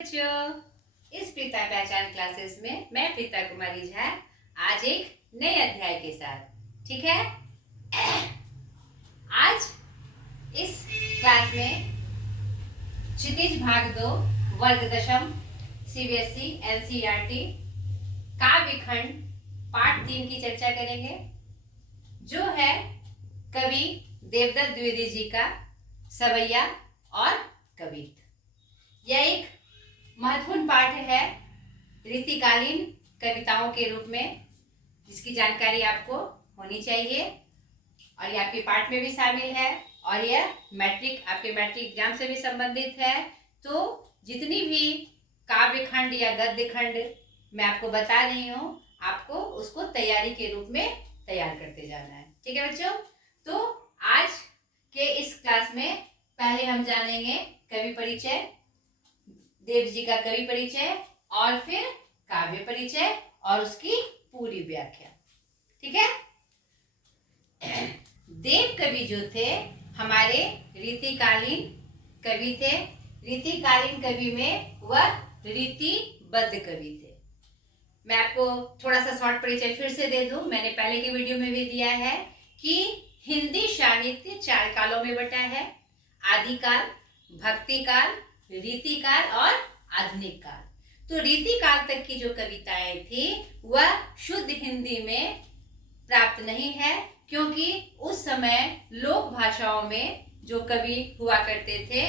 बच्चों, इस प्रीता पहचान क्लासेस में मैं प्रीता कुमारी झा आज एक नए अध्याय के साथ, ठीक है। आज इस क्लास में क्षितिज भाग 2 वर्ग दशम सीबीएसई एनसीईआरटी काव्य खंड पाठ 3 की चर्चा करेंगे, जो है कवि देवदत्त द्विवेदी जी का सवैया और कवित। यह एक महत्वपूर्ण पाठ है रीतिकालीन कविताओं के रूप में, जिसकी जानकारी आपको होनी चाहिए और ये आपके पाठ में भी शामिल है और यह आपके मैट्रिक एग्जाम से भी संबंधित है। तो जितनी भी काव्य खंड या गद्य खंड मैं आपको बता रही हूँ, आपको उसको तैयारी के रूप में तैयार करते जाना है, ठीक है बच्चों। तो आज के इस क्लास में पहले हम जानेंगे कवि परिचय, देव जी का कवि परिचय, और फिर काव्य परिचय और उसकी पूरी व्याख्या, ठीक है। देव कवि जो थे हमारे रीतिकालीन कवि थे। रीतिकालीन कवि में वह रीतिबद्ध कवि थे। मैं आपको थोड़ा सा शॉर्ट परिचय फिर से दे दूं, मैंने पहले के वीडियो में भी दिया है कि हिंदी साहित्य 4 कालों में बटा है: आदिकाल, भक्ति काल, रीतिकाल और आधुनिक काल। तो रीतिकाल तक की जो कविताएं थी वह शुद्ध हिंदी में प्राप्त नहीं है, क्योंकि उस समय लोक भाषाओं में जो कवि हुआ करते थे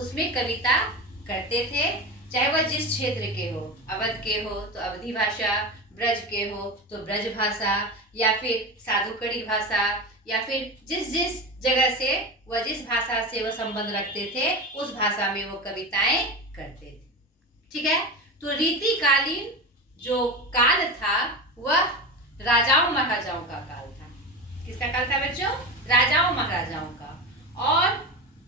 उसमें कविता करते थे, चाहे वह जिस क्षेत्र के हो। अवध के हो तो अवधी भाषा, ब्रज के हो तो ब्रज भाषा, या फिर साधुकड़ी भाषा, या फिर जिस जिस जगह से वह जिस भाषा से वह संबंध रखते थे उस भाषा में वो कविताएं करते थे, ठीक है। तो रीतिकालीन जो काल था वह राजाओं महाराजाओं का काल था। किसका काल था बच्चों? राजाओं महाराजाओं का। और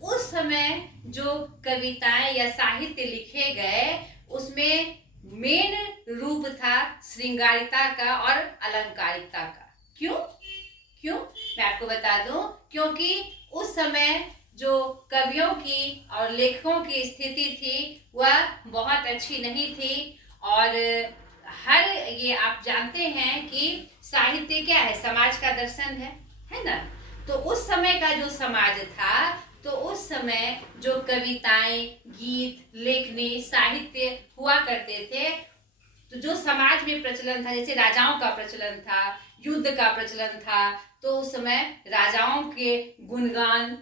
उस समय जो कविताएं या साहित्य लिखे गए उसमें मेन रूप था श्रृंगारिता का और अलंकारिता का। क्यों? मैं आपको बता दूं, क्योंकि उस समय जो कवियों की और लेखकों की स्थिति थी वह बहुत अच्छी नहीं थी। और ये आप जानते हैं कि साहित्य क्या है? समाज का दर्शन है ना। तो उस समय का जो समाज था, तो उस समय जो कविताएं, गीत, लेखनी, साहित्य हुआ करते थे, तो जो समाज में प्रचलन था, जैसे राजाओं का प्रचलन था, युद्ध का प्रचलन था, तो उस समय राजाओं के गुणगान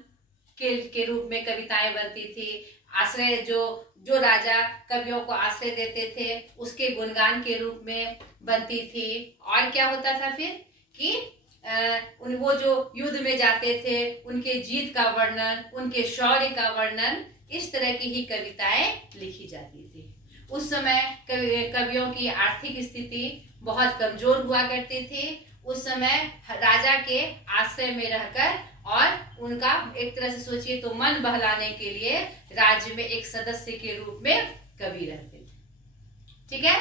के रूप में कविताएं बनती थी। आश्रय जो राजा कवियों को आश्रय देते थे उसके गुणगान के रूप में बनती थी। और क्या होता था फिर कि वो जो युद्ध में जाते थे उनके जीत का वर्णन, उनके शौर्य का वर्णन, इस तरह की ही कविताएं लिखी जाती थी। उस समय कवियों की आर्थिक स्थिति बहुत कमजोर हुआ करती थी। उस समय राजा के आश्रय में रहकर और उनका एक तरह से सोचिए तो मन बहलाने के लिए राज्य में एक सदस्य के रूप में कवि रहते थे, ठीक है।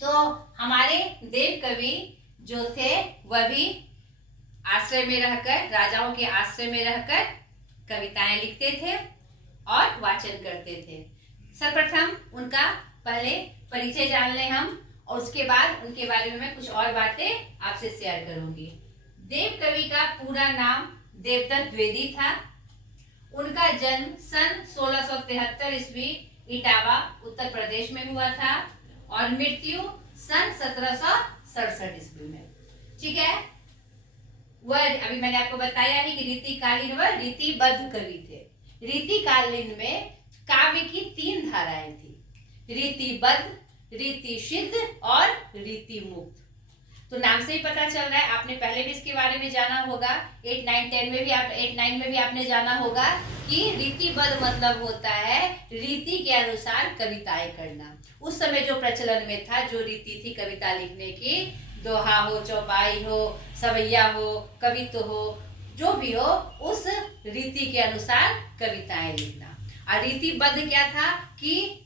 तो हमारे देव कवि जो थे वह भी आश्रय में रहकर, राजाओं के आश्रय में रहकर कविताएं लिखते थे और वाचन करते थे। सर्वप्रथम उनका पहले परिचय जान लें हम, और उसके बाद उनके बारे में मैं कुछ और बातें आपसे शेयर करूंगी। देव कवि का पूरा नाम देवदत्त द्विवेदी था। उनका जन्म सन 1673 ईस्वी इटावा उत्तर प्रदेश में हुआ था और मृत्यु सन 1767 ईस्वी में, ठीक है। वह अभी मैंने आपको बताया है कि रीतिकालीन वह रीतिबद्ध कवि थे। रीतिकालीन में काव्य की 3 धाराएं थी: रीतिबद्ध, रीति सिद्ध और रीति मुक्त। तो नाम से ही पता चल रहा है, आपने पहले भी इसके बारे में जाना होगा, 8, 9, 10 में भी 8, 9 में भी आपने जाना होगा कि रीतिबद्ध मतलब होता है रीति के अनुसार कविताएं करना। उस समय जो प्रचलन में था, जो रीति थी कविता लिखने की, दोहा हो, चौपाई हो, सवैया हो, कवित्व हो, जो भी हो, उस रीति के अनुसार कविताएं लिखना। और रीतिबद्ध क्या था कि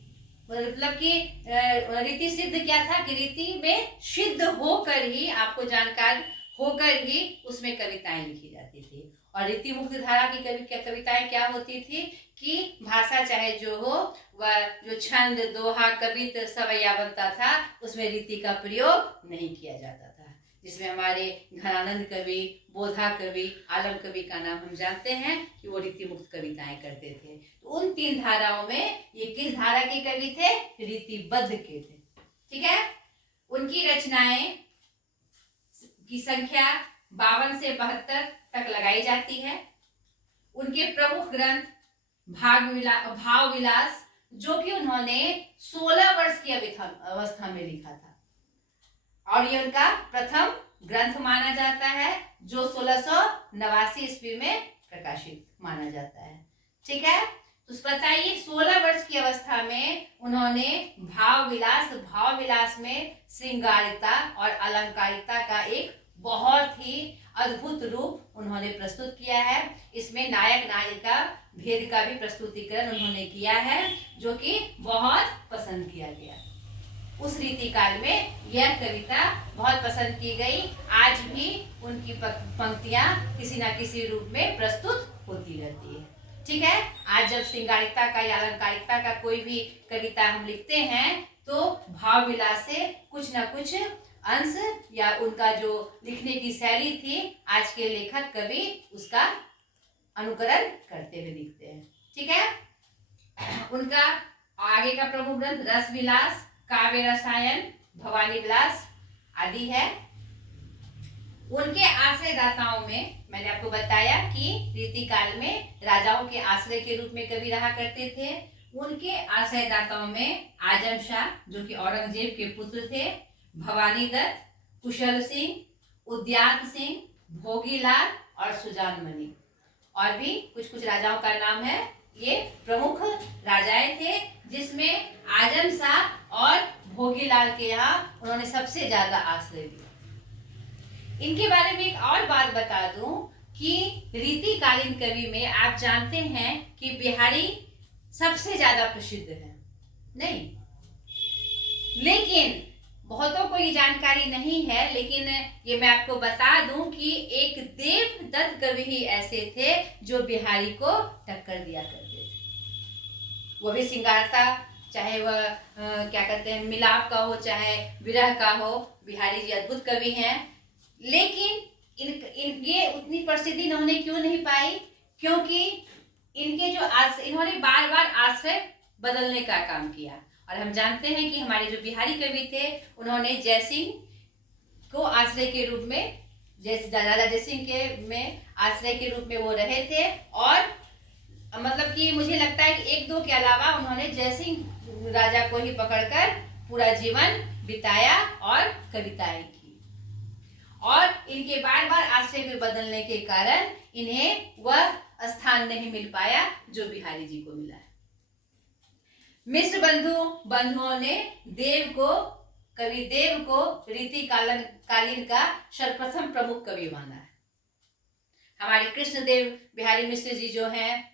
मतलब कि रीति सिद्ध क्या था कि रीति में सिद्ध होकर ही, आपको जानकार होकर ही उसमें कविताएं लिखी जाती थी। और रीति मुक्त धारा की कविताएं क्या होती थी कि भाषा चाहे जो हो, वह जो छंद, दोहा, कवित, सवैया बनता था, उसमें रीति का प्रयोग नहीं किया जाता था। जिसमें हमारे घनानंद कवि, बोधा कवि, आलम कवि का नाम हम जानते हैं कि वो रीति मुक्त कविताएं करते थे। तो उन 3 धाराओं में ये किस धारा के कवि थे? रीतिबद्ध के थे। ठीक है। उनकी रचनाएं की संख्या 52 से 72 तक लगाई जाती है। उनके प्रमुख ग्रंथ भाव विलास, जो कि उन्होंने 16 वर्ष की अवस्था में लिखा था, और ये उनका प्रथम ग्रंथ माना जाता है, जो 1689 ईस्वी में प्रकाशित माना जाता है। ठीक है। तो बताइए, 16 वर्ष की अवस्था में उन्होंने भाव विलास में श्रृंगारिता और अलंकारिता का एक बहुत ही अद्भुत रूप उन्होंने प्रस्तुत किया है। इसमें नायक नायिका भेद का भी प्रस्तुतिकरण उन्होंने किया है, जो कि बहुत पसंद किया गया। उस रीति काल में यह कविता बहुत पसंद की गई। आज भी उनकी पंक्तियां किसी न किसी रूप में प्रस्तुत होती रहती है। ठीक है। आज जब श्रृंगारिता का या अलंकारिता का कोई भी कविता हम लिखते हैं, तो भाव विलास से कुछ न कुछ अंश या उनका जो लिखने की शैली थी, आज के लेखक कवि उसका अनुकरण करते हुए लिखते हैं। ठीक है। उनका आगे का प्रमुख ग्रंथ रस विलास, काव्य रसायन, भवानी विलास आदि है। उनके आश्रयदाताओं में मैंने आपको बताया कि रीति काल में राजाओं के आश्रय के रूप में कवि रहा करते थे। उनके आश्रयदाताओं में आजम शाह, जो कि औरंगजेब के पुत्र थे, भवानी दत्त, कुशल सिंह, उद्यात सिंह, भोगीलाल और सुजान मणि, और भी कुछ राजाओं का नाम है। ये प्रमुख राजाएं थे, जिसमें आजम शाह और भोगीलाल के यहाँ उन्होंने सबसे ज्यादा आश्रय दिया। इनके बारे में एक और बात बता दूं कि रीतिकालीन कवि में आप जानते हैं कि बिहारी सबसे ज्यादा प्रसिद्ध है, नहीं? लेकिन बहुतों को ये जानकारी नहीं है, लेकिन ये मैं आपको बता दूं कि एक देवदत्त कवि ही ऐसे थे जो बिहारी को टक्कर दिया करते थे। वो भी श्रृंगारता, चाहे वह क्या कहते हैं, मिलाप का हो, चाहे विरह का हो, बिहारी जी अद्भुत कवि हैं। लेकिन इनके उतनी प्रसिद्धि इन्होंने क्यों नहीं पाई? क्योंकि इनके जो इन्होंने बार बार आश्रय बदलने का काम किया। और हम जानते हैं कि हमारे जो बिहारी कवि थे, उन्होंने जयसिंह को आश्रय के रूप में, राजा जयसिंह के में आश्रय के रूप में वो रहे थे। और मतलब कि मुझे लगता है कि 1-2 के अलावा उन्होंने जयसिंह राजा को ही पकड़कर पूरा जीवन बिताया और कविताएं की। और इनके बार बार आश्रय में बदलने के कारण इन्हें वह स्थान नहीं मिल पाया जो बिहारी जी को मिला है। मिश्र बंधुओं ने कवि देव को रीति कालीन का सर्वप्रथम प्रमुख कवि माना है। हमारे कृष्णदेव बिहारी मिश्र जी जो हैं,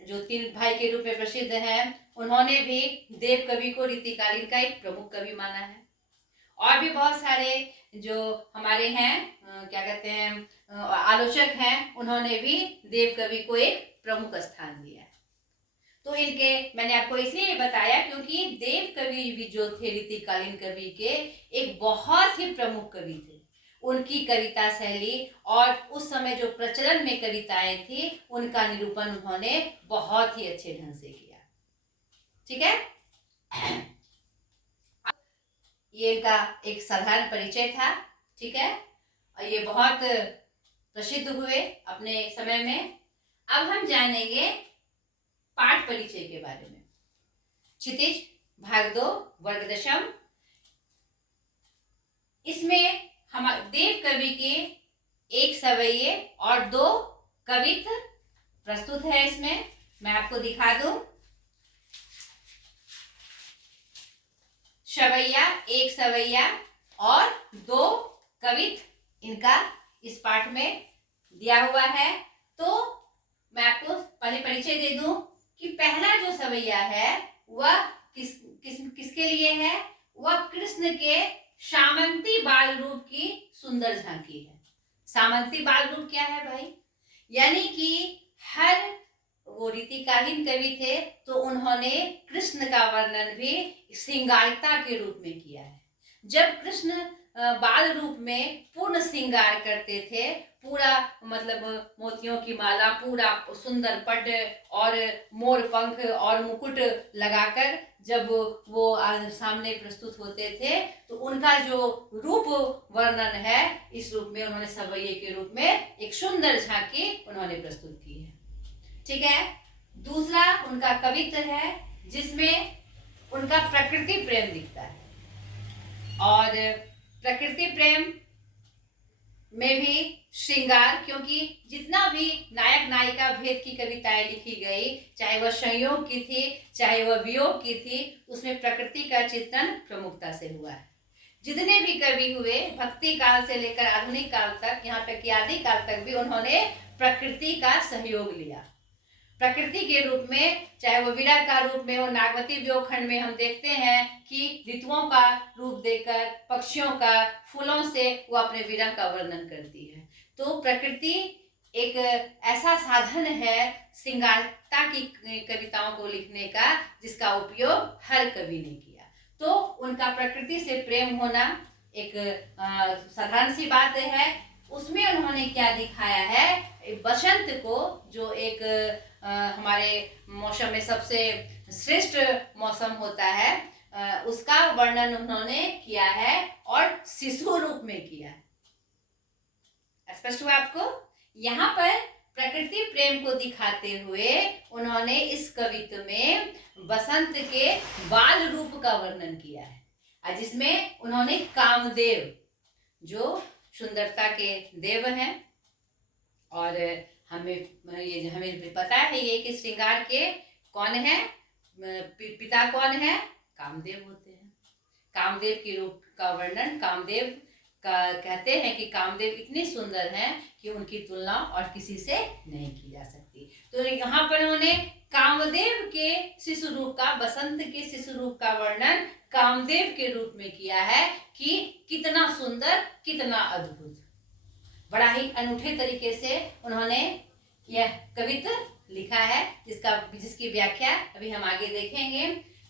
जो 3 भाई के रूप में प्रसिद्ध हैं, उन्होंने भी देव कवि को रीतिकालीन का एक प्रमुख कवि माना है। और भी बहुत सारे जो हमारे हैं क्या कहते हैं आलोचक हैं, उन्होंने भी देव कवि को एक प्रमुख स्थान दिया है। तो इनके मैंने आपको इसलिए बताया क्योंकि देव कवि भी जो थे रीतिकालीन कवि के एक बहुत ही प्रमुख कवि थे। उनकी कविता शैली और उस समय जो प्रचलन में कविताएं थी, उनका निरूपण उन्होंने बहुत ही अच्छे ढंग से किया। ठीक है। ये इनका एक साधारण परिचय था। ठीक है। और ये बहुत प्रसिद्ध हुए अपने समय में। अब हम जानेंगे पाठ परिचय के बारे में। क्षितिज भाग 2 वर्ग दशम। इसमें हम देव कवि के 1 सवैये और 2 कवित प्रस्तुत है। इसमें मैं आपको दिखा दूं। एक सवैया और 2 कवित इनका इस पाठ में दिया हुआ है। तो मैं आपको पहले परिचय दे दूं कि पहला जो सवैया है वह किसके लिए है? वह कृष्ण के सामंती बाल रूप की सुंदर झांकी है। सामंती बाल रूप क्या है भाई? यानी कि हर वो रीतिकालीन कवि थे तो उन्होंने कृष्ण का वर्णन भी श्रृंगारिता के रूप में किया है। जब कृष्ण बाल रूप में पूर्ण श्रृंगार करते थे, पूरा मतलब मोतियों की माला, पूरा सुंदर पट और मोर पंख और मुकुट लगाकर जब वो सामने प्रस्तुत होते थे तो उनका जो रूप वर्णन है, इस रूप में उन्होंने सवैये के रूप में एक सुंदर झांकी उन्होंने प्रस्तुत की है। ठीक है। दूसरा उनका कवित्व है जिसमें उनका प्रकृति प्रेम दिखता है, और प्रकृति प्रेम में भी श्रृंगार, क्योंकि जितना भी नायक नायिका भेद की कविताएं लिखी गई, चाहे वह संयोग की थी चाहे वह वियोग की थी, उसमें प्रकृति का चित्रण प्रमुखता से हुआ है। जितने भी कवि हुए भक्ति काल से लेकर आधुनिक काल तक, यहाँ तक कि आदि काल तक भी उन्होंने प्रकृति का सहयोग लिया। प्रकृति के रूप में, चाहे वो विरह का रूप में हो, नागवती वियोग खंड में हम देखते हैं कि ऋतुओं का रूप देकर, पक्षियों का, फूलों से वो अपने विरह का वर्णन करती है। तो प्रकृति एक ऐसा साधन है श्रृंगारता की कविताओं को लिखने का जिसका उपयोग हर कवि ने किया। तो उनका प्रकृति से प्रेम होना एक साधारण सी बात है। उसमें उन्होंने क्या दिखाया है, बसंत को जो एक हमारे मौसम में सबसे श्रेष्ठ मौसम होता है, उसका वर्णन उन्होंने किया है और शिशु रूप में किया है। स्पष्ट हुआ आपको? यहाँ पर प्रकृति प्रेम को दिखाते हुए उन्होंने इस कवित्व में बसंत के बाल रूप का वर्णन किया है, जिसमें उन्होंने कामदेव जो सुंदरता के देव हैं, और हमें पता है ये कि श्रृंगार के कौन है, पिता कौन है, कामदेव होते हैं। कामदेव के रूप का वर्णन कामदेव का कहते हैं कि कामदेव इतने सुंदर हैं कि उनकी तुलना और किसी से नहीं की जा सकती। तो यहाँ पर उन्होंने कामदेव के शिशु रूप का, बसंत के शिशु रूप का वर्णन कामदेव के रूप में किया है कि कितना सुंदर, कितना अद्भुत। बड़ा ही अनूठे तरीके से उन्होंने यह कवित्व लिखा है, जिसकी व्याख्या अभी हम आगे देखेंगे।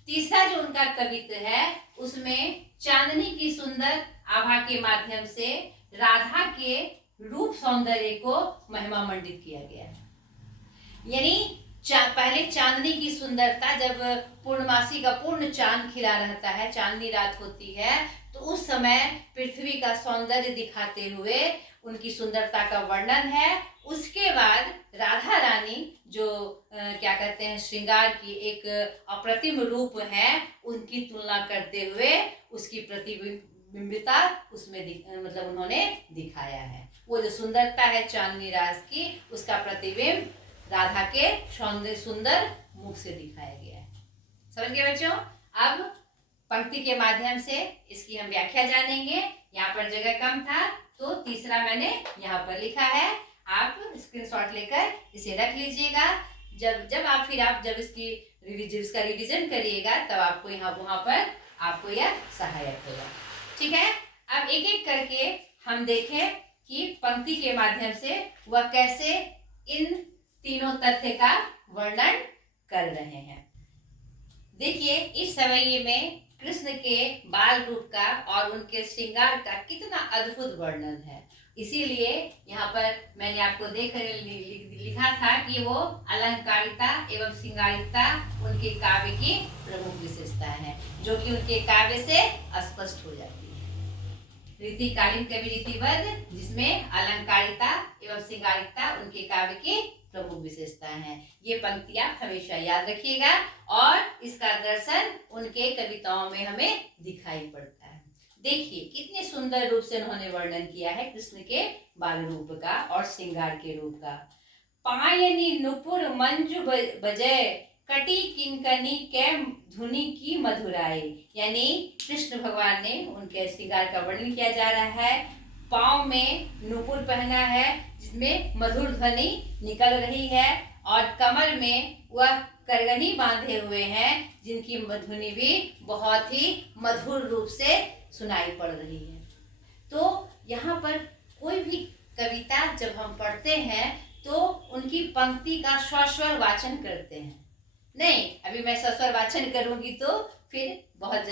तीसरा जो उनका कवित्व है उसमें चांदनी की सुंदर आभा के माध्यम से राधा के रूप सौंदर्य को महिमा मंडित किया गया है। यानी पहले चांदनी की सुंदरता, जब पूर्णमासी का पूर्ण चांद खिला रहता है, चांदनी रात होती है, तो उस समय पृथ्वी का सौंदर्य दिखाते हुए उनकी सुंदरता का वर्णन है। उसके बाद राधा रानी जो क्या कहते हैं, श्रृंगार की एक अप्रतिम रूप है, उनकी तुलना करते हुए उसकी प्रतिबिंबिता उसमें मतलब उन्होंने दिखाया है। वो जो सुंदरता है चांदनी रात की, उसका प्रतिबिंब राधा के सुंदर मुख से दिखाया गया है। समझ गए बच्चों? अब पंक्ति के माध्यम से इसकी हम व्याख्या जानेंगे। यहाँ पर जगह कम था तो तीसरा मैंने यहाँ पर लिखा है, आप स्क्रीनशॉट लेकर इसे रख लीजिएगा। जब इसका रिवीजन करिएगा तब आपको वहाँ पर आपको यह सहायक होगा। ठीक है। अब एक एक करके हम देखें कि पंक्ति के माध्यम से वह कैसे इन तीनों तथ्य का वर्णन कर रहे हैं। देखिए, इस सवैये में कृष्ण के बाल रूप का और उनके श्रृंगार का कितना अद्भुत वर्णन है। इसीलिए यहाँ पर मैंने आपको लिखा था कि वो अलंकारिता एवं श्रृंगारिता उनके काव्य की प्रमुख विशेषता है, जो कि उनके काव्य से स्पष्ट हो जाती है। रीतिकालीन कवि रीतिबद्ध, जिसमें अलंकारिता एवं श्रृंगारिता उनके काव्य की प्रमुख विशेषता है। ये पंक्ति आप हमेशा याद रखिएगा और इसका दर्शन उनके कविताओं में हमें दिखाई पड़ता है। देखिए कितने सुंदर रूप से उन्होंने वर्णन किया है कृष्ण के बाल रूप का और श्रृंगार के रूप का। पायनी नुपुर मंजू बजय कटी किंकनी के धुनी की मधुराई, यानी कृष्ण भगवान ने उनके श्रृंगार का वर्णन किया जा रहा है। पाँव में नुपुर पहना है जिसमें मधुर ध्वनि निकल रही है, और कमर में वह करगनी बांधे हुए हैं जिनकी ध्वनि भी बहुत ही मधुर रूप से सुनाई पड़ रही है। तो यहाँ पर कोई भी कविता जब हम पढ़ते हैं तो उनकी पंक्ति का स्वस्वर वाचन करते हैं। नहीं, अभी मैं स्वस्वर वाचन करूंगी तो फिर बहुत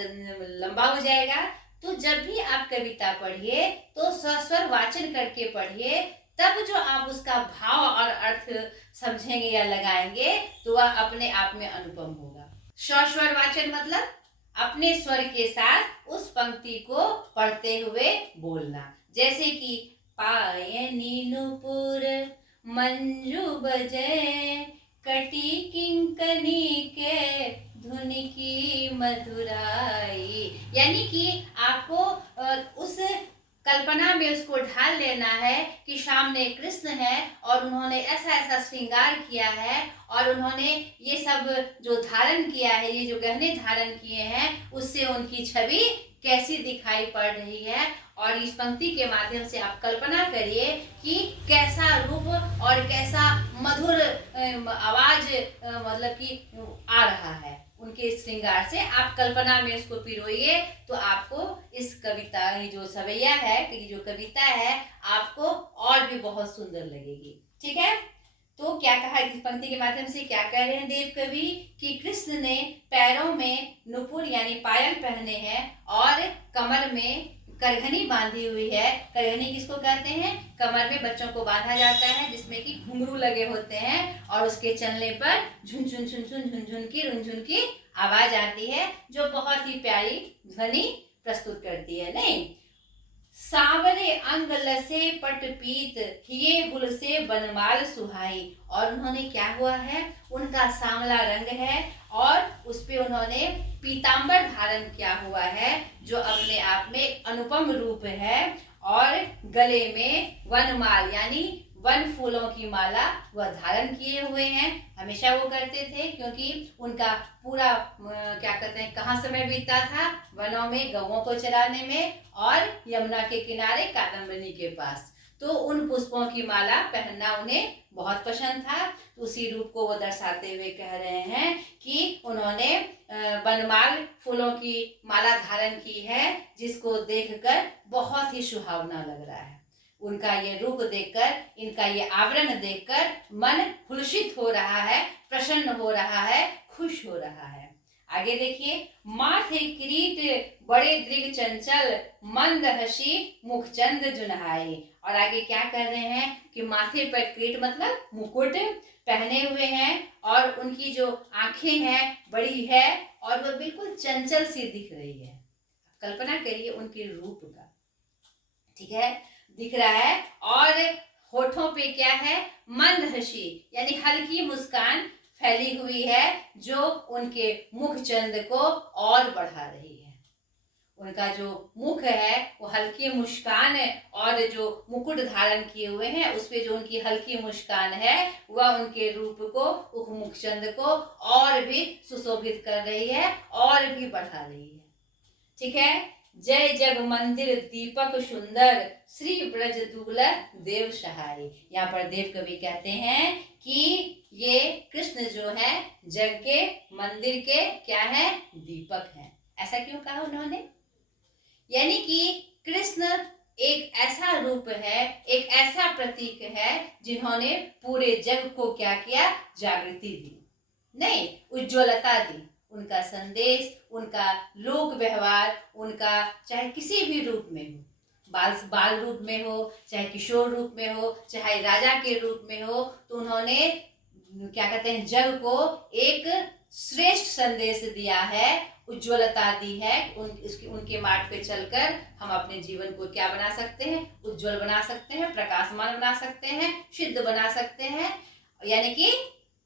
लंबा हो जाएगा। तो जब भी आप कविता पढ़िए तो स्वस्वर वाचन करके पढ़िए, तब जो आप उसका भाव और अर्थ समझेंगे या लगाएंगे तो वह अपने आप में अनुपम होगा। स्वस्वर वाचन मतलब अपने स्वर के साथ उस पंक्ति को पढ़ते हुए बोलना। जैसे कि पायनी नुपुर मंजू बजे, कटी किंकनी के धुन की मधुराई। यानी कि आपको उस कल्पना में उसको ढाल लेना है कि सामने कृष्ण है और उन्होंने ऐसा ऐसा श्रृंगार किया है और उन्होंने ये सब जो धारण किया है, ये जो गहने धारण किए हैं, उससे उनकी छवि कैसी दिखाई पड़ रही है। और इस पंक्ति के माध्यम से आप कल्पना करिए कि कैसा रूप और कैसा मधुर आवाज मतलब कि आ रहा है उनके श्रृंगार से। आप कल्पना में उसको पिरोइए तो आपको इस कविता, ये जो सवैया है, ये जो कविता है, आपको और भी बहुत सुंदर लगेगी। ठीक है, तो क्या कहा इस पंक्ति के माध्यम से, क्या कह रहे हैं देव कवि कि कृष्ण ने पैरों में नुपुर यानी पायल पहने हैं और कमर में करघनी बांधी हुई है। करघनी किसको कहते हैं? कमर में बच्चों को बांधा जाता है जिसमें कि घुंघरू लगे होते हैं और उसके चलने पर झुनझुन झुनझुन झुनझुन की रुनझुन की आवाज आती है जो बहुत ही प्यारी ध्वनि प्रस्तुत करती है। नहीं, सांवरे अंग लसे पट पीत, हिये हुल से बनमाल सुहाई। और उन्होंने क्या हुआ है, उनका सांवला रंग है और उस पे उन्होंने पीतांबर धारण किया हुआ है जो अपने आप में अनुपम रूप है। और गले में वनमाल यानी वन फूलों की माला वह धारण किए हुए हैं। हमेशा वो करते थे क्योंकि उनका पूरा क्या कहते हैं, कहाँ समय बीतता था? वनों में गौओं को चराने में और यमुना के किनारे कादम्बनी के पास। तो उन पुष्पों की माला पहनना उन्हें बहुत पसंद था। तो उसी रूप को वो दर्शाते हुए कह रहे हैं कि उन्होंने बनमाल फूलों की माला धारण की है जिसको देखकर बहुत ही सुहावना लग रहा है। उनका ये रूप देखकर, इनका ये आवरण देखकर मन हुलसित हो रहा है, प्रसन्न हो रहा है, खुश हो रहा है। आगे देखिए, माथे किरीट बड़े दृग चंचल, मंद हसी मुखचंद जुनहाई। और आगे क्या कर रहे हैं कि माथे पर किरीट मतलब मुकुट पहने हुए हैं और उनकी जो आंखें हैं बड़ी है और वह बिल्कुल चंचल सी दिख रही है। कल्पना करिए उनके रूप का, ठीक है, दिख रहा है। और होठों पे क्या है, मंद हंसी यानी हल्की मुस्कान फैली हुई है जो उनके मुख चंद को और बढ़ा रही है। उनका जो मुख है वो हल्की मुस्कान है और जो मुकुट धारण किए हुए हैं उस पे जो उनकी हल्की मुस्कान है वह उनके रूप को, उस मुखचंद को और भी सुशोभित कर रही है और भी बढ़ा रही है। ठीक है, जय जग मंदिर दीपक सुंदर, श्री ब्रज दूल्हा देव सहाय। यहाँ पर देव कवि कहते हैं कि ये कृष्ण जो है जग के मंदिर के क्या है, दीपक हैं। ऐसा क्यों कहा उन्होंने? यानी कि कृष्ण एक ऐसा रूप है, एक ऐसा प्रतीक है जिन्होंने पूरे जग को क्या किया, जागृति दी, नहीं उज्ज्वलता दी। उनका संदेश, उनका लोक व्यवहार, उनका चाहे किसी भी रूप में हो, बाल रूप में हो, चाहे किशोर रूप में हो, चाहे राजा के रूप में हो, तो उन्होंने क्या कहते हैं, जग को एक श्रेष्ठ संदेश दिया है, उज्ज्वलता दी है। उनके मार्ग पे चलकर हम अपने जीवन को क्या बना सकते हैं, उज्ज्वल बना सकते हैं, प्रकाशमान बना सकते हैं, सिद्ध बना सकते हैं, यानी कि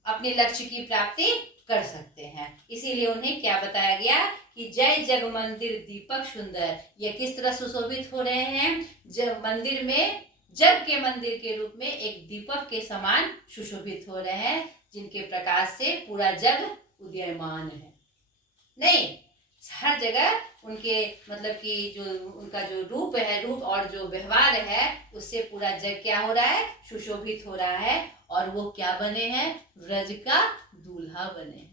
अपने लक्ष्य की प्राप्ति कर सकते हैं। इसीलिए उन्हें क्या बताया गया कि जय जग मंदिर दीपक सुंदर। ये किस तरह सुशोभित हो रहे हैं, जब मंदिर में, जग के मंदिर के रूप में एक दीपक के समान सुशोभित हो रहे हैं जिनके प्रकाश से पूरा जग उदीयमान है। नहीं, हर जगह उनके मतलब कि जो उनका जो रूप है, रूप और जो व्यवहार है उससे पूरा जग क्या हो रहा है, सुशोभित हो रहा है। और वो क्या बने हैं, ब्रज का दूल्हा बने हैं।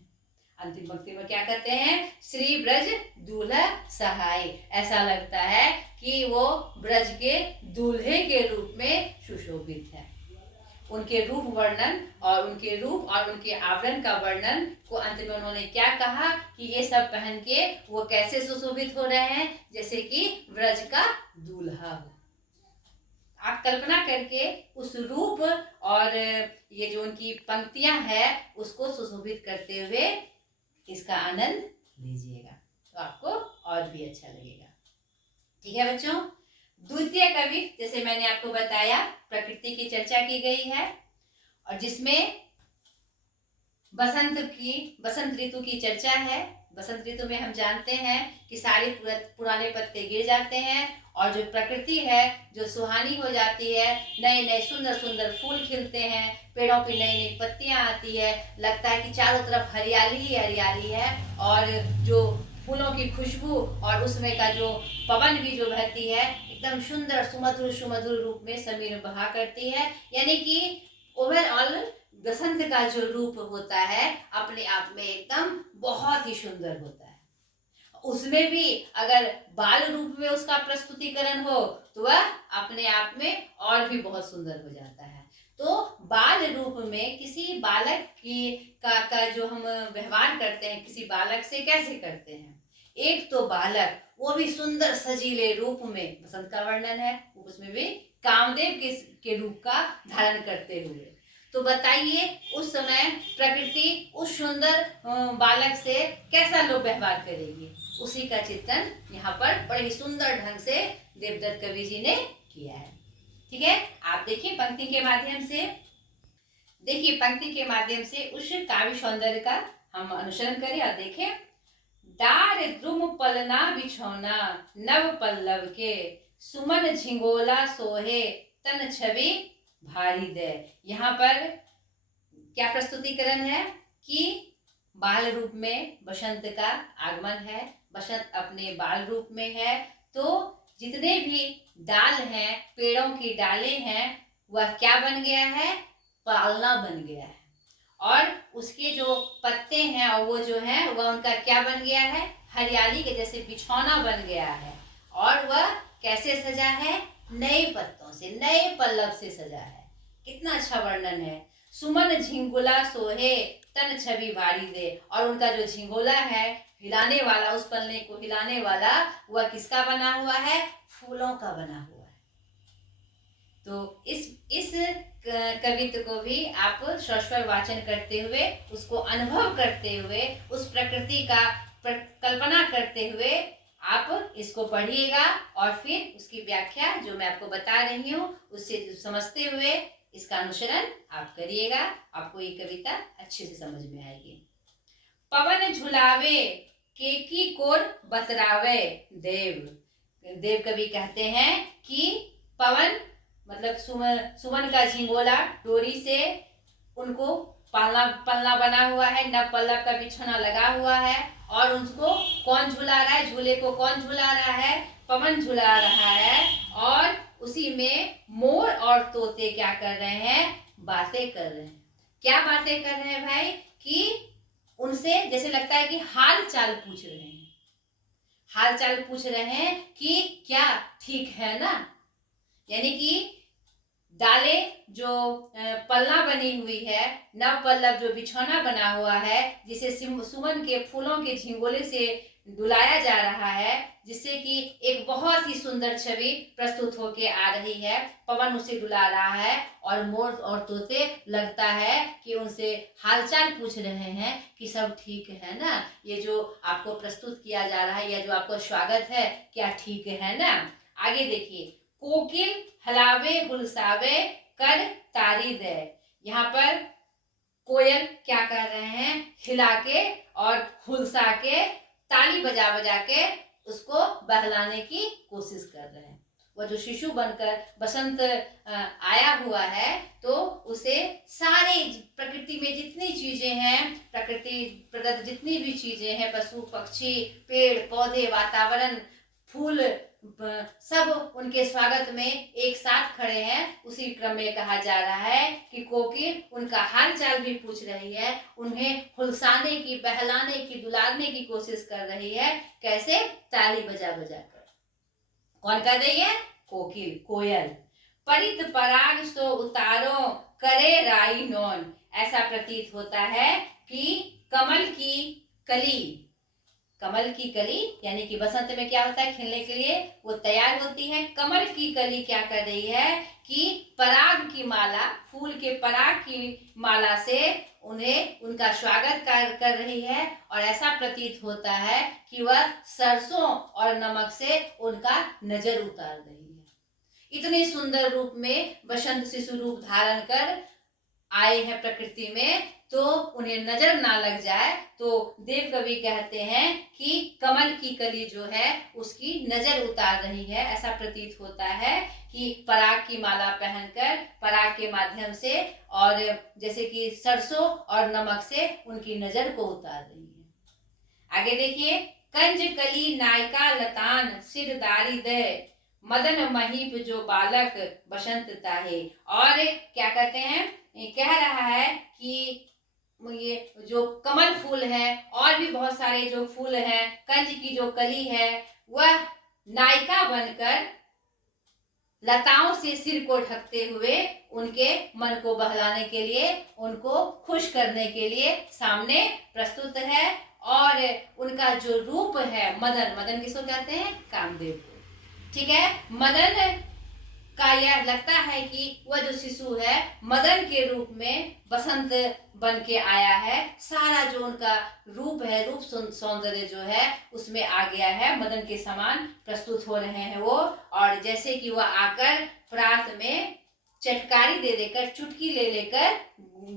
अंतिम पंक्ति में क्या कहते हैं, श्री ब्रज दूल्हा सहाय। ऐसा लगता है कि वो ब्रज के दूल्हे के रूप में सुशोभित है। उनके रूप वर्णन और उनके आवरण का वर्णन को अंत में उन्होंने क्या कहा कि ये सब पहन के वो कैसे सुशोभित हो रहे हैं, जैसे कि व्रज का दूल्हा हो। आप कल्पना करके उस रूप और ये जो उनकी पंक्तियां है उसको सुशोभित करते हुए इसका आनंद लीजिएगा, तो आपको और भी अच्छा लगेगा। ठीक है बच्चों, द्वितीय कवि जैसे मैंने आपको बताया प्रकृति की चर्चा की गई है और जिसमें बसंत ऋतु की चर्चा है। बसंत ऋतु में हम जानते हैं कि सारे पुराने पत्ते गिर जाते हैं और जो प्रकृति है जो सुहानी हो जाती है, नए नए सुंदर सुंदर फूल खिलते हैं, पेड़ों पे नई नई पत्तियां आती है, लगता है कि चारों तरफ हरियाली ही हरियाली है और जो फूलों की खुशबू और उसमें का जो पवन भी जो बहती है एकदम सुंदर सुमधुर सुमधुर रूप में समीर बहा करती है। यानी कि ओवरऑल बसंत का जो रूप होता है अपने आप में एकदम बहुत ही सुंदर होता है। उसमें भी अगर बाल रूप में उसका प्रस्तुतिकरण हो तो वह अपने आप में और भी बहुत सुंदर हो जाता है। तो बाल रूप में किसी बालक की का जो हम व्यवहार करते हैं किसी बालक से कैसे करते हैं, एक तो बालक वो भी सुंदर सजीले रूप में, बसंत का वर्णन है उसमें भी कामदेव के रूप का धारण करते हुए, तो बताइए उस समय प्रकृति उस सुंदर बालक से कैसा लोग व्यवहार करेगी, उसी का चित्रण यहाँ पर बड़े ही सुंदर ढंग से देवदत्त कवि जी ने किया है। ठीक है, आप देखिए पंक्ति के माध्यम से, उस काव्य सौंदर्य का हम अनुसरण करें और देखें। डार द्रुम पलना बिछौना नव पल्लव के, सुमन झिंगोला सोहे तन छवि भारी दे। यहाँ पर क्या प्रस्तुतिकरण है कि बाल रूप में बसंत का आगमन है, बसंत अपने बाल रूप में है, तो जितने भी डाल हैं, पेड़ों की डालें हैं, वह क्या बन गया है, पालना बन गया है और उसके जो पत्ते हैं और वो जो है वह उनका क्या बन गया है, हरियाली के जैसे बिछौना बन गया है और वह कैसे सजा है, नए पत्तों से, नए पल्लव से सजा है। कितना अच्छा वर्णन है। सुमन झिंगुला सोहे तन छवि भारी दे, और उनका जो झिंगोला है हिलाने वाला, उस पल्ले को हिलाने वाला, वह किसका बना हुआ है, फूलों का बना हुआ है। तो इस कवित्व को भी आप सस्वर वाचन करते हुए, उसको अनुभव करते हुए, उस प्रकृति का कल्पना करते हुए आप इसको पढ़िएगा और फिर उसकी व्याख्या जो मैं आपको बता रही हूँ उससे समझते हुए इसका अनुसरण आप करिएगा, आपको ये कविता अच्छे से समझ में आएगी। पवन झुलावे केकी कोर बतरावे देव कवि कहते हैं कि पवन मतलब सुमन का झिंगोला डोरी से उनको पलना बना हुआ है, नव पल्लव का बिछौना लगा हुआ है और उसको कौन झुला रहा है, झूले को कौन झुला रहा है, पवन झुला रहा है और उसी में मोर और तोते क्या कर रहे हैं, बातें कर रहे हैं। क्या बातें कर रहे हैं भाई, कि उनसे जैसे लगता है कि हाल चाल पूछ रहे हैं, हाल चाल पूछ रहे हैं कि क्या ठीक है ना। यानी कि डाले जो पल्ला बनी हुई है, नव पल्लव जो बिछौना बना हुआ है, जिसे सुमन के फूलों के झिंगोले से डुलाया जा रहा है, जिससे कि एक बहुत ही सुंदर छवि प्रस्तुत होके आ रही है। पवन उसे डुला रहा है और मोर और तोते लगता है कि उनसे हालचाल पूछ रहे हैं कि सब ठीक है ना, ये जो आपको प्रस्तुत किया जा रहा है या जो आपको स्वागत है क्या ठीक है ना। आगे देखिए, कोकिल हलावे हुलसावे कर तारी दे। यहाँ पर कोयल क्या कर रहे हैं, हिला के और हुलसा के, ताली बजा बजा के उसको बहलाने की कोशिश कर रहे हैं। वह जो शिशु बनकर बसंत आया हुआ है, तो उसे सारे प्रकृति में जितनी चीजें हैं, प्रकृति प्रदत्त जितनी भी चीजें हैं, पशु पक्षी पेड़ पौधे वातावरण फूल, सब उनके स्वागत में एक साथ खड़े हैं। उसी क्रम में कहा जा रहा है कि कोकिल उनका हाल चाल भी पूछ रही है, उन्हें हुलसाने की, बहलाने की, दुलारने की कोशिश कर रही है। कैसे, ताली बजा बजा कर। कौन कर रही है, कोकिल, कोयल। परित पराग सो उतारो करे राई नौन। ऐसा प्रतीत होता है कि कमल की कली, कमल की कली यानी कि बसंत में क्या होता है, खिलने के लिए वो तैयार होती है। कमल की कली क्या कर रही है कि पराग की माला, फूल के पराग की माला से उन्हें उनका स्वागत कर रही है। और ऐसा प्रतीत होता है कि वह सरसों और नमक से उनका नजर उतार रही है। इतने सुंदर रूप में बसंत शिशु रूप धारण कर आए हैं प्रकृति में, तो उन्हें नजर ना लग जाए, तो देव कवि कहते हैं कि कमल की कली जो है उसकी नजर उतार रही है। ऐसा प्रतीत होता है कि पराग की माला पहनकर पराग के माध्यम से और जैसे कि सरसों और नमक से उनकी नजर को उतार रही है। आगे देखिए, कंज कली नायका लतान सिरदारी दे मदन महीप जो बालक बसंत ताहे। और क्या कहते हैं, कह रहा है कि ये जो कमल फूल है और भी बहुत सारे जो फूल हैं, कंज की जो कली है वह नायिका बनकर लताओं से सिर को ढकते हुए उनके मन को बहलाने के लिए, उनको खुश करने के लिए सामने प्रस्तुत है। और उनका जो रूप है मदन, मदन किसको कहते हैं, कामदेव को। ठीक है, मदन का यह लगता है कि वह जो शिशु है मदन के रूप में बसंत बन के आया है। सारा जो उनका रूप है, रूप सौंदर्य जो है उसमें आ गया है, मदन के समान प्रस्तुत हो रहे हैं वो। और जैसे कि वह आकर प्रात में चटकारी दे देकर, चुटकी ले लेकर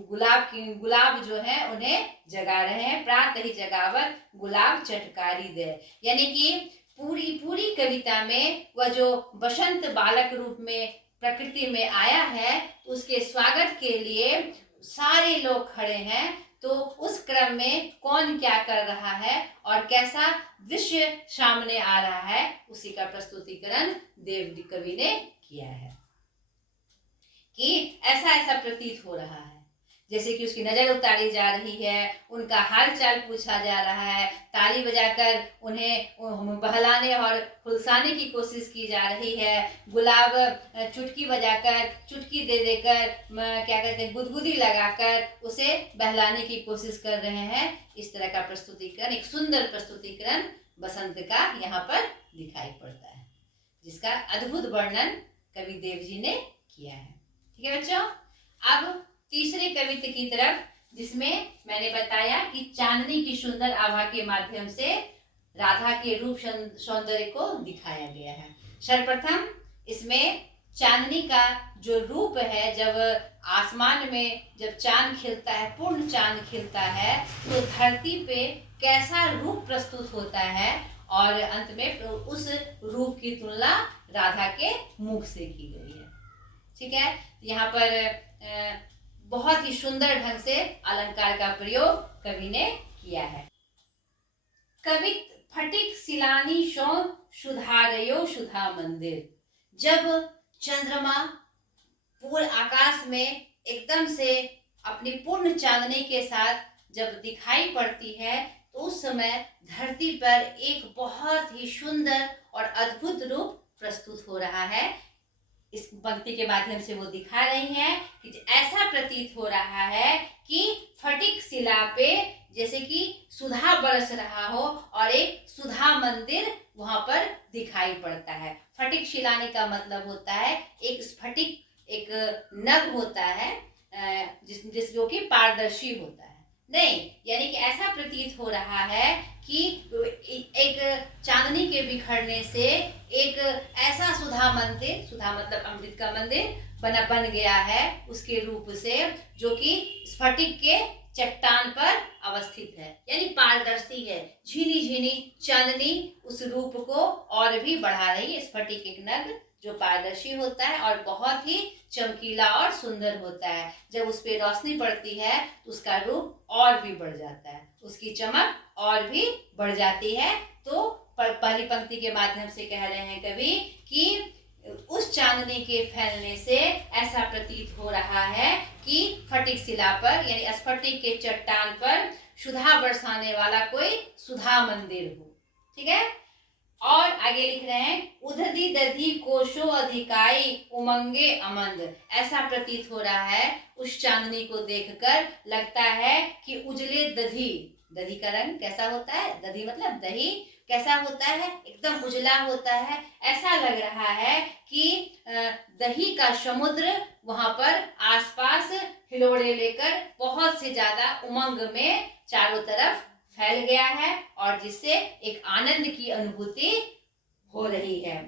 गुलाब जो है उन्हें जगा रहे हैं। प्रात ही जगावत गुलाब चटकारी दे, यानी कि पूरी कविता में वह जो बसंत बालक रूप में प्रकृति में आया है उसके स्वागत के लिए सारे लोग खड़े हैं। तो उस क्रम में कौन क्या कर रहा है और कैसा दृश्य सामने आ रहा है उसी का प्रस्तुतिकरण देव कवि ने किया है कि ऐसा ऐसा प्रतीत हो रहा है, जैसे कि उसकी नजर उतारी जा रही है, उनका हाल चाल पूछा जा रहा है, ताली बजाकर उन्हें बहलाने और फुलसाने की कोशिश की जा रही है, गुलाब चुटकी बजाकर, चुटकी दे देकर, क्या कहते हैं, गुदगुदी लगाकर उसे बहलाने की कोशिश कर रहे हैं। इस तरह का प्रस्तुतिकरण, एक सुंदर प्रस्तुतिकरण बसंत का यहाँ पर दिखाई पड़ता है, जिसका अद्भुत वर्णन कवि देव जी ने किया है। ठीक है बच्चों, अब तीसरे कविता की तरफ, जिसमें मैंने बताया कि चांदनी की सुंदर आभा के माध्यम से राधा के रूप सौंदर्य को दिखाया गया है। सर्वप्रथम इसमें चांदनी का जो रूप है, जब आसमान में जब चांद खिलता है, पूर्ण चांद खिलता है, तो धरती पे कैसा रूप प्रस्तुत होता है। और अंत में उस रूप की तुलना राधा के मुख से की गई है। ठीक है, यहाँ पर बहुत ही सुंदर ढंग से अलंकार का प्रयोग कवि ने किया है। कवि फटिक सिलानी शो सुधारयो सुधा मंदिर। जब चंद्रमा पूर्ण आकाश में एकदम से अपनी पूर्ण चांदनी के साथ जब दिखाई पड़ती है, तो उस समय धरती पर एक बहुत ही सुंदर और अद्भुत रूप प्रस्तुत हो रहा है। इस पंक्ति के माध्यम से वो दिखा रही हैं कि ऐसा प्रतीत हो रहा है कि फटिक शिला पे जैसे कि सुधा बरस रहा हो और एक सुधा मंदिर वहां पर दिखाई पड़ता है। फटिक शिलानी का मतलब होता है एक स्फटिक, एक नग होता है जो कि पारदर्शी होता है। नहीं, यानी कि ऐसा प्रतीत हो रहा है कि एक चांदनी के बिखरने से एक ऐसा सुधा मंदिर, सुधा मतलब अमृत का मंदिर बन गया है उसके रूप से, जो कि स्फटिक के चट्टान पर अवस्थित है, यानी पारदर्शी है। झीनी झीनी चांदनी उस रूप को और भी बढ़ा रही है। स्फटिक एक नग जो पारदर्शी होता है और बहुत ही चमकीला और सुंदर होता है। जब उस पर रोशनी पड़ती है तो उसका रूप और भी बढ़ जाता है, उसकी चमक और भी बढ़ जाती है। तो पहली पंक्ति के माध्यम से कह रहे हैं कवि कि उस चांदनी के फैलने से ऐसा प्रतीत हो रहा है कि फटिक शिला पर यानी स्फटिक के चट्टान पर सुधा बरसाने वाला कोई सुधा मंदिर हो। ठीक है, और आगे लिख रहे हैं, उधदी दधी कोशो अधिकाई उमंगे अमंद। ऐसा प्रतीत हो रहा है, उस चांदनी को देखकर लगता है कि उजले दधी, दधी का रंग कैसा होता है, दधी मतलब दही कैसा होता है, एकदम उजला होता है। ऐसा लग रहा है कि दही का समुद्र वहां पर आसपास हिलोड़े लेकर बहुत से ज्यादा उमंग में चारों तरफ फैल गया है, और जिससे एक आनंद की अनुभूति हो रही है।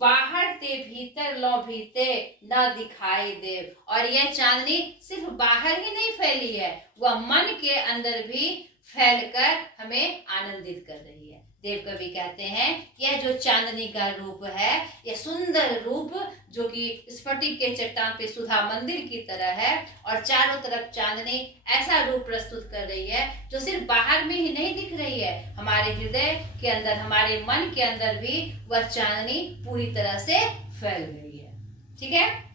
बाहर ते भीतर लो भीते न दिखाई दे। और यह चांदनी सिर्फ बाहर ही नहीं फैली है, वह मन के अंदर भी फैलकर हमें आनंदित कर रही है। देव कवि कहते हैं, यह जो चांदनी का रूप है, यह सुंदर रूप जो कि स्फटिक के चट्टान पे सुधा मंदिर की तरह है, और चारों तरफ चांदनी ऐसा रूप प्रस्तुत कर रही है जो सिर्फ बाहर में ही नहीं दिख रही है, हमारे हृदय के अंदर, हमारे मन के अंदर भी वह चांदनी पूरी तरह से फैल गई है। ठीक है।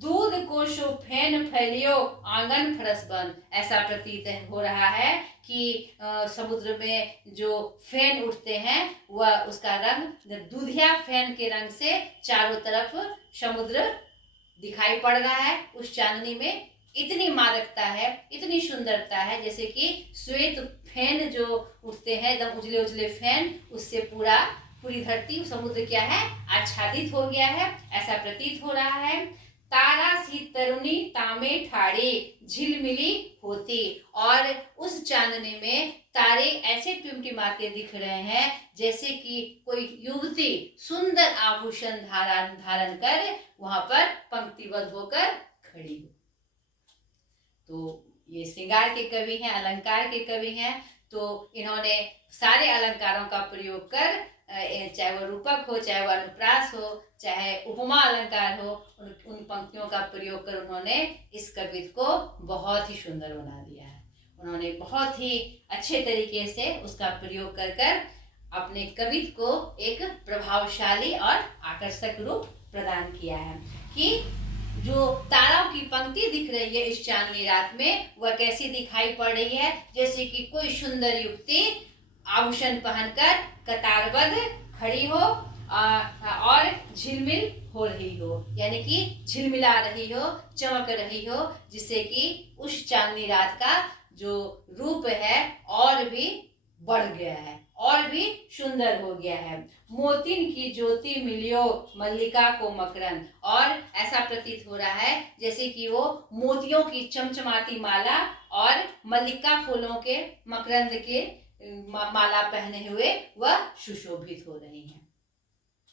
दूध को शो फैन फैलियो आंगन फरस बन। ऐसा प्रतीत हो रहा है कि समुद्र में जो फैन उठते हैं वह, उसका रंग दूधिया फैन के रंग से चारों तरफ समुद्र दिखाई पड़ रहा है। उस चांदनी में इतनी मादकता है, इतनी सुंदरता है, जैसे कि श्वेत फैन जो उठते हैं, एकदम उजले उजले फैन, उससे पूरी धरती, समुद्र क्या है, आच्छादित हो गया है, ऐसा प्रतीत हो रहा है। तारा सी तरुणी तामे ठाड़े झिलमिली होती। और उस चांदनी में तारे ऐसे टिमटिमाते दिख रहे हैं जैसे कि कोई युवती सुंदर आभूषण धारण कर वहां पर पंक्तिबद्ध होकर खड़ी हो। तो ये श्रृंगार के कवि हैं, अलंकार के कवि हैं, तो इन्होंने सारे अलंकारों का प्रयोग कर, चाहे वो रूपक हो, चाहे वो अनुप्रास हो, चाहे उपमा अलंकार हो, उन पंक्तियों का प्रयोग कर उन्होंने इस कविता को बहुत ही सुंदर बना दिया है। उन्होंने बहुत ही अच्छे तरीके से उसका प्रयोग कर अपने कविता को एक प्रभावशाली और आकर्षक रूप प्रदान किया है। कि जो तारों की पंक्ति दिख रही है इस चांदनी रात में, वह कैसी दिखाई पड़ रही है, जैसे कि कोई सुंदर युवती आभूषण पहनकर कतारबद्ध खड़ी हो और झिलमिल हो रही हो, यानी कि झिलमिला रही हो, चमक रही हो, जिससे कि उस चांदनी रात का जो रूप है और भी बढ़ गया है, और भी सुंदर हो गया है। मोतिन की ज्योति मिलियो मल्लिका को मकरंद। और ऐसा प्रतीत हो रहा है जैसे कि वो मोतियों की चमचमाती माला और मल्लिका फूलों के मकरंद के माला पहने हुए वह सुशोभित हो रही हैं।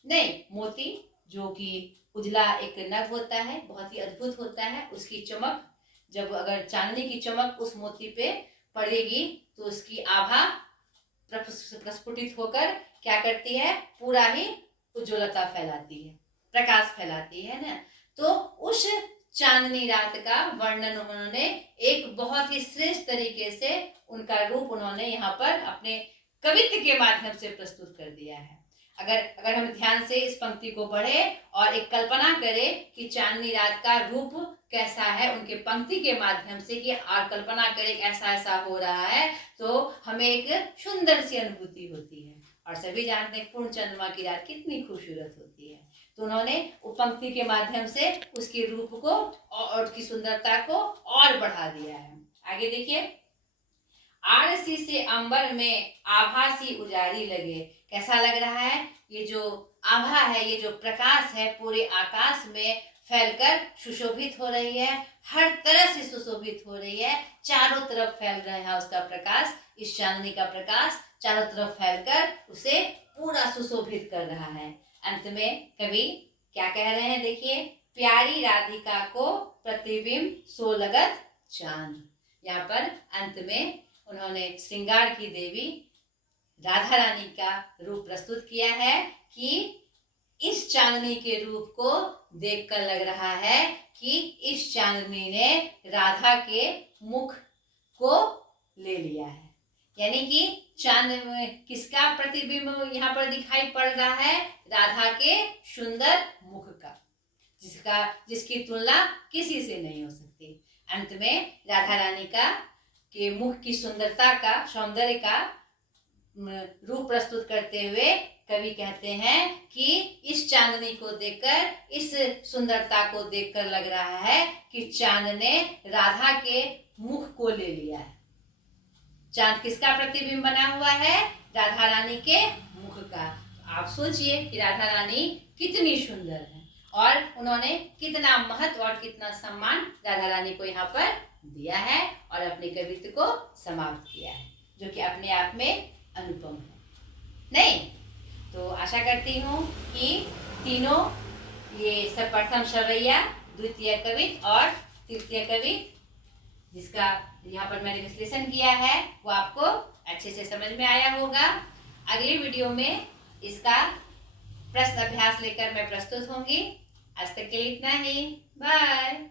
नहीं, मोती जो कि उजला एक नग होता है, बहुत ही अद्भुत होता है, उसकी चमक, जब अगर चांदनी की चमक उस मोती पे पड़ेगी तो उसकी आभा प्रस्फुटित होकर क्या करती है, पूरा ही उज्ज्वलता फैलाती है, प्रकाश फैलाती है ना। तो उस चांदनी रात का वर्णन उन्होंने एक बहुत ही श्रेष्ठ तरीके से, उनका रूप उन्होंने यहाँ पर अपने कवित्व के माध्यम से प्रस्तुत कर दिया है। अगर हम ध्यान से इस पंक्ति को पढ़े और एक कल्पना करें कि चांदनी रात का रूप कैसा है उनके पंक्ति के माध्यम से, कि और कल्पना करें ऐसा ऐसा हो रहा है, तो हमें एक सुंदर सी अनुभूति होती है। और सभी जानते हैं पूर्ण चंद्रमा की रात कितनी खूबसूरत होती है। तो उन्होंने पंक्ति के माध्यम से उसके रूप को और उसकी सुंदरता को और बढ़ा दिया है। आगे देखिए, आरसी से अंबर में आभासी उजारी लगे। कैसा लग रहा है, ये जो आभा है, ये जो प्रकाश है, पूरे आकाश में फैलकर सुशोभित हो रही है, हर तरह से सुशोभित हो रही है, चारों तरफ फैल रहा है उसका प्रकाश, इस चांदनी का प्रकाश चारों तरफ फैलकर उसे पूरा सुशोभित कर रहा है। अंत में कवि क्या कह रहे हैं, देखिए, प्यारी राधिका को प्रतिबिंब सो लगत चांद। यहाँ पर अंत में उन्होंने श्रृंगार की देवी राधा रानी का रूप प्रस्तुत किया है कि इस चांदनी के रूप को देखकर लग रहा है कि इस चांदनी ने राधा के मुख को ले लिया है। यानी कि चांद में किसका प्रतिबिंब यहाँ पर दिखाई पड़ रहा है, राधा के सुंदर मुख का, जिसकी तुलना किसी से नहीं हो सकती। अंत में राधा रानी का के मुख की सुंदरता का, सौंदर्य का रूप प्रस्तुत करते हुए कवि कहते हैं कि इस चांदनी को देखकर, इस सुंदरता को देखकर लग रहा है कि चांद ने राधा के मुख को ले लिया है। चांद किसका प्रतिबिंब बना हुआ है? राधा रानी के मुख का। आप सोचिए कि राधा रानी कितनी सुंदर है और उन्होंने कितना महत्व और कितना सम्मान राधा रानी को यहाँ पर दिया है और अपने कवित्व को समाप्त किया है, जो कि अपने आप में अनुपम है। नहीं तो आशा करती हूँ कि तीनों, ये सब प्रथम सवैया, द्वितीय कवित और तृतीय कवित, जिसका यहाँ पर मैंने विश्लेषण किया है, वो आपको अच्छे से समझ में आया होगा। अगली वीडियो में इसका प्रश्न अभ्यास लेकर मैं प्रस्तुत होंगी। आज तक के लिए इतना ही। बाय।